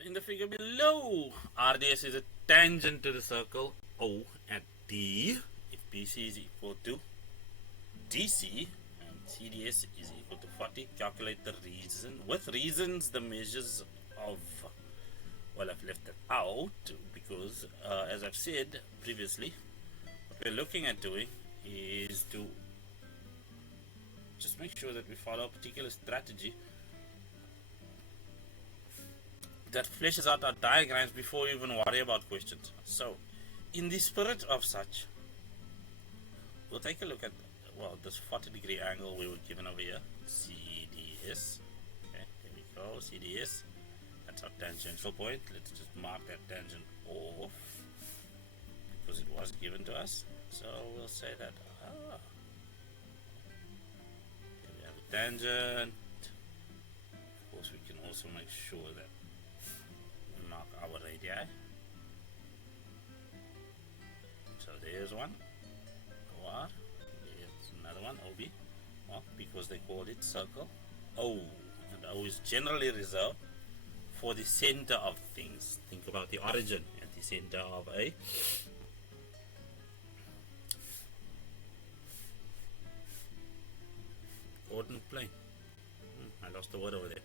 So in the figure below, RDS is a tangent to the circle O at D if BC is equal to DC and CDS is equal to 40. Calculate the reason. With reasons, the measures of, well, I've left that out because, as I've said previously, what we're looking at doing is to just make sure that we follow a particular strategy that fleshes out our diagrams before we even worry about questions. So, in the spirit of such, we'll take a look at, well, this 40-degree angle we were given over here, CDS. Okay, there we go, CDS. That's our tangential point. Let's just mark that tangent off because it was given to us. So we'll say that, here we have a tangent. Of course, we can also make sure that we mark our radii. So there's one. OR. There's another one, OB. Well, because they called it circle O. And O is generally reserved for the center of things. Think about the origin at the center of a coordinate plane. I lost the word over there.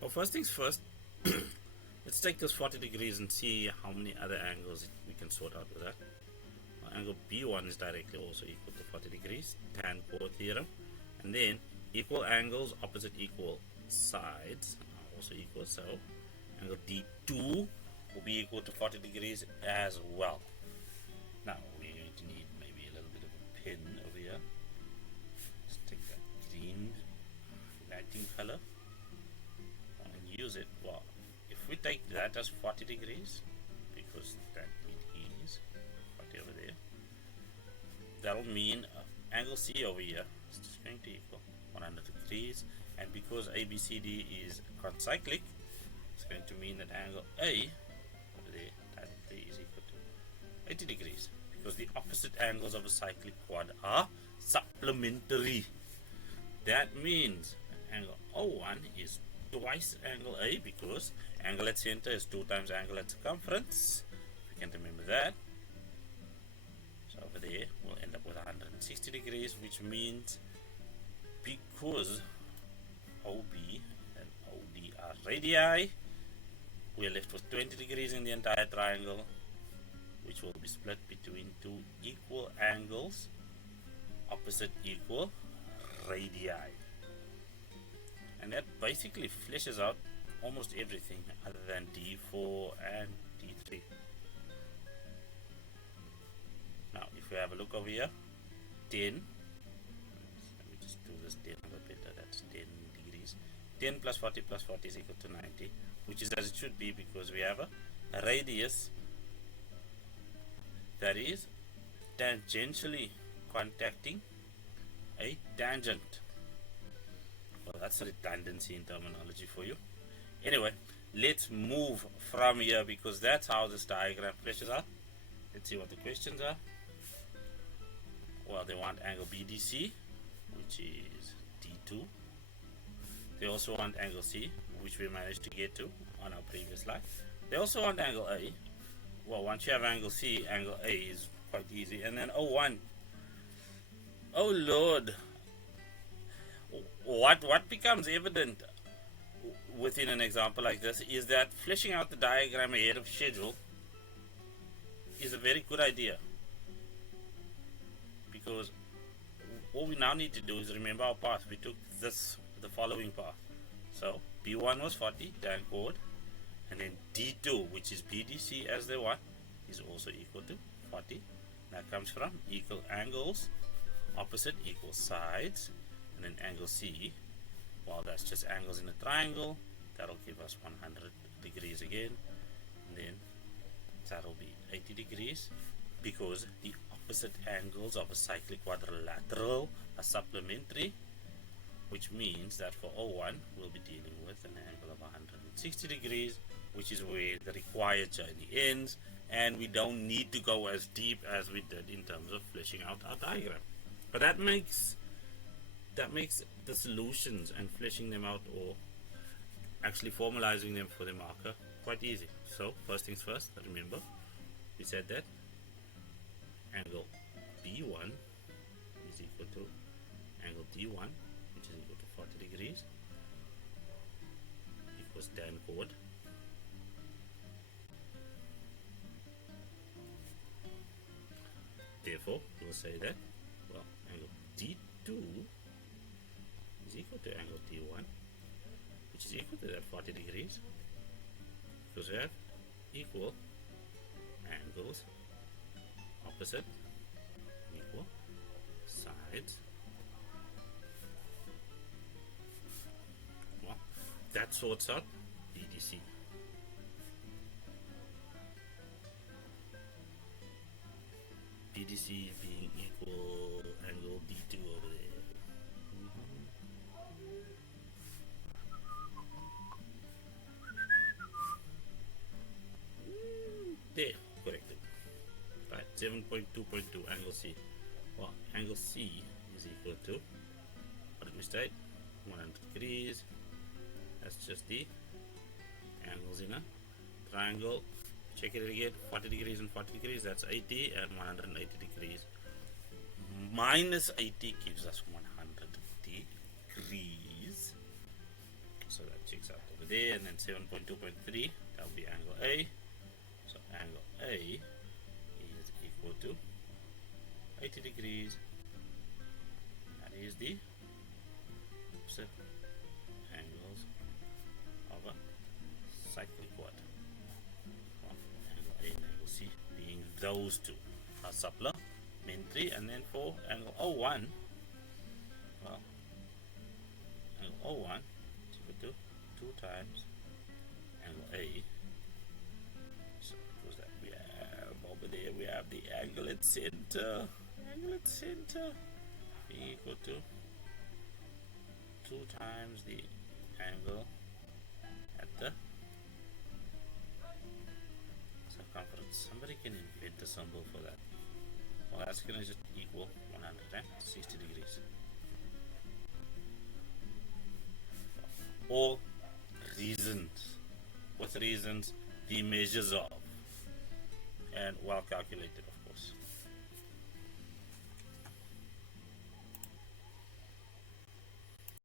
Well, first things first, let's take this 40 degrees and see how many other angles we can sort out with that. Well, angle B1 is directly also equal to 40 degrees, tan chord theorem. And then equal angles opposite equal sides are also equal, so angle D2 will be equal to 40 degrees as well. Now we're going to need maybe a little bit of a pen over here. Let's take that green lighting color and use it. Well, if we take that as 40 degrees, because that it is 40 over there, that'll mean angle C over here is just going to equal 100 degrees, and because ABCD is concyclic, it's going to mean that angle A over there directly is equal to 80 degrees, because the opposite angles of a cyclic quad are supplementary. That means angle O1 is twice angle A, because angle at center is 2 times angle at circumference. We can remember that. So over there we'll end up with 160 degrees, which means because OB and OD are radii, we're left with 20 degrees in the entire triangle, which will be split between 2 equal angles opposite equal radii. And that basically fleshes out almost everything other than D4 and D3. Now if we have a look over here, 10, let me just do this 10 a bit better, that's 10 degrees. 10 plus 40 plus 40 is equal to 90, which is as it should be, because we have a radius that is tangentially contacting a tangent. Well, that's redundancy in terminology for you. Anyway, let's move from here, because that's how this diagram fleshes out. Let's see what the questions are. Well, they want angle BDC, which is D2. They also want angle C, which we managed to get to on our previous slide. They also want angle A. Well, once you have angle C, angle A is quite easy. And then O1. Oh Lord. What becomes evident within an example like this is that fleshing out the diagram ahead of schedule is a very good idea, because all we now need to do is remember our path. We took the following path. So B1 was 40, tan chord, and then D2, which is BDC as they want, is also equal to 40. That comes from equal angles opposite equal sides, and then angle C, well, that's just angles in a triangle. That'll give us 100 degrees again, and then that'll be 80 degrees, because the opposite angles of a cyclic quadrilateral are supplementary, which means that for O1 we'll be dealing with an angle of 160 degrees, which is where the required journey ends, and we don't need to go as deep as we did in terms of fleshing out our diagram. But that makes the solutions and fleshing them out, or actually formalizing them for the marker, quite easy. So first things first, remember we said that angle B1 is equal to angle D1, which is equal to 40 degrees, equals tan chord. Therefore, we'll say that, well, angle D2 is equal to angle D1, which is equal to that 40 degrees, because we have equal angles, opposite, equal sides. Well, that sorts out BDC. BDC being equal angle D2 over there. There, corrected. Right, 7.2.2 angle C. Well, angle C is equal to, what did we state? 100 degrees. That's just the angles in a triangle. Check it again, 40 degrees and 40 degrees, that's 80, and 180 degrees. Minus 80 gives us 100 degrees. So that checks out over there, and then 7.2.3, that'll be angle A. So angle A is equal to 80 degrees. That is the opposite angles of a cyclic quad. Angle A and angle C being those two are supplementary, and then for angle O1, well, angle O1 is equal to 2 times angle A. So what was that? We have over there, we have the angle at center. Angle at center being equal to 2 times the angle at the circumference. Somebody can invent a symbol for that. Well, that's going to just equal 160 degrees. All reasons, with reasons, the measures of, and well calculated, of